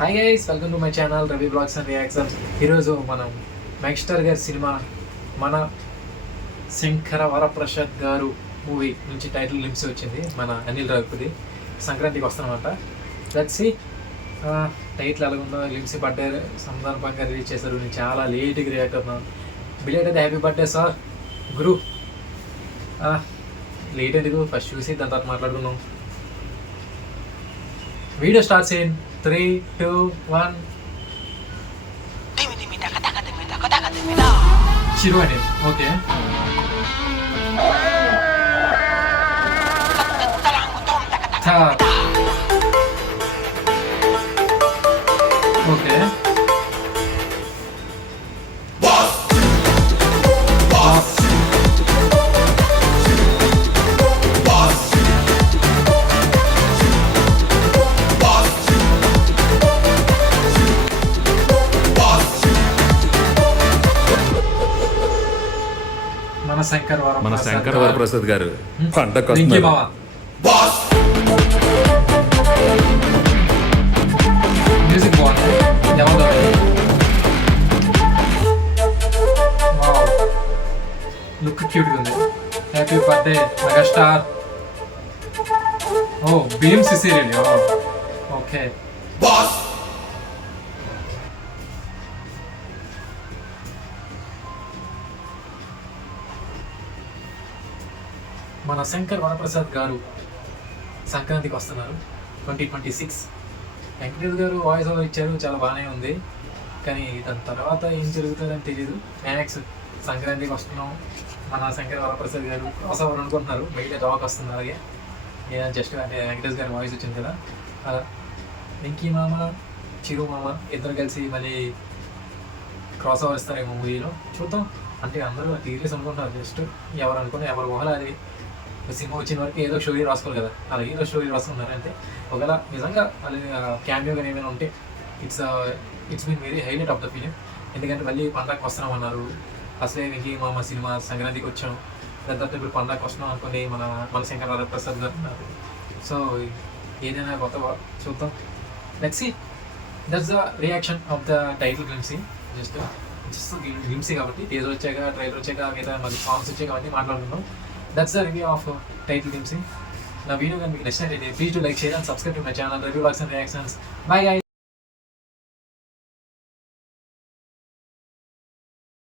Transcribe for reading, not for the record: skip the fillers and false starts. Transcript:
Hi guys, welcome to my channel Ravi blogs and reactions. ఈరోజు మనం megastar గారి cinema మన శంకర వరప్రసాద్ గారు మూవీ నుంచి టైటిల్ లిమ్స్ వచ్చింది. మన అనిల్ రావిపూడి సంక్రాంతికి వస్తానమాట. లెట్స్ సీ టైటిల్ ఎలాగుందో. లిమ్స్ బర్త్డే సందర్భంగా రిలీజ్ చేశారు. నేను చాలా లేట్గా రియాక్ట్ అవుతున్నాను. బిలేట్ అయితే హ్యాపీ బర్త్డే సార్ గురు. లేట్ ఎందుకు, ఫస్ట్ చూసి దాని తర్వాత మాట్లాడుకుందాం. Video starts in 3, 2, 1. చిరు అని ఓకే. ఓకే మన శంకర వరప్రసాద్ గారు పండగ మ్యూజిక్ బాగుంది. లుక్ క్యూట్ ఉంది. Happy birthday megastar. ఓ భీమ్స్ సీరియల్. ఓకే మన శంకర్ వరప్రసాద్ గారు సంక్రాంతికి వస్తున్నారు 2026. వెంకటేష్ గారు వాయిస్ ఓవర్ ఇచ్చారు, చాలా బాగానే ఉంది. కానీ దాని తర్వాత ఏం జరుగుతుందని తెలియదు. మ్యాక్స్ సంక్రాంతికి వస్తున్నాం, మన శంకర్ వరప్రసాద్ గారు క్రాస్ ఓవర్ అనుకుంటున్నారు. మిగతా టాక్ వస్తుంది. అలాగే జస్ట్ అంటే వెంకటేష్ గారి వాయిస్ వచ్చింది కదా, అలా వెంకీ మామ చిరు మామ ఇద్దరు కలిసి మళ్ళీ క్రాస్ ఓవర్ ఇస్తారేమో మూవీలో, చూద్దాం. అంటే అందరూ టీవీస్ అనుకుంటున్నారు. జస్ట్ ఎవరు అనుకుని ఎవరు ఊహలు అది సినిమా వచ్చిన వరకు ఏదో స్టోరీ రాసుకోవాలి కదా, అలా ఏదో స్టోరీ రాసుకున్నారు. అంటే ఒకవేళ నిజంగా అది క్యామియో కానీ ఏమైనా ఉంటే it's been very highlight of the film. ఎందుకంటే మళ్ళీ పండగకి వస్తున్నామన్నారు. అసలే వెంకీ మామ సినిమా సంక్రాంతికి వచ్చాం, దాని తర్వాత ఇప్పుడు పండగకి వస్తున్నాం అనుకుని మన శంకర్ వరప్రసాద్ గారు ఉన్నారు. సో ఏదైనా కొత్త చూద్దాం. Let's see. That's the reaction of the title glimpse. Just glimpse కాబట్టి టీజర్ వచ్చాక, ట్రైలర్ వచ్చాక, మిగతా మనకి సాంగ్స్ వచ్చాక అవన్నీ మాట్లాడుకుందాం. That's the review of title glimpse. Now video can be nechitayite please do like, share and subscribe to my channel Review Vlogs and Reactions. Bye guys.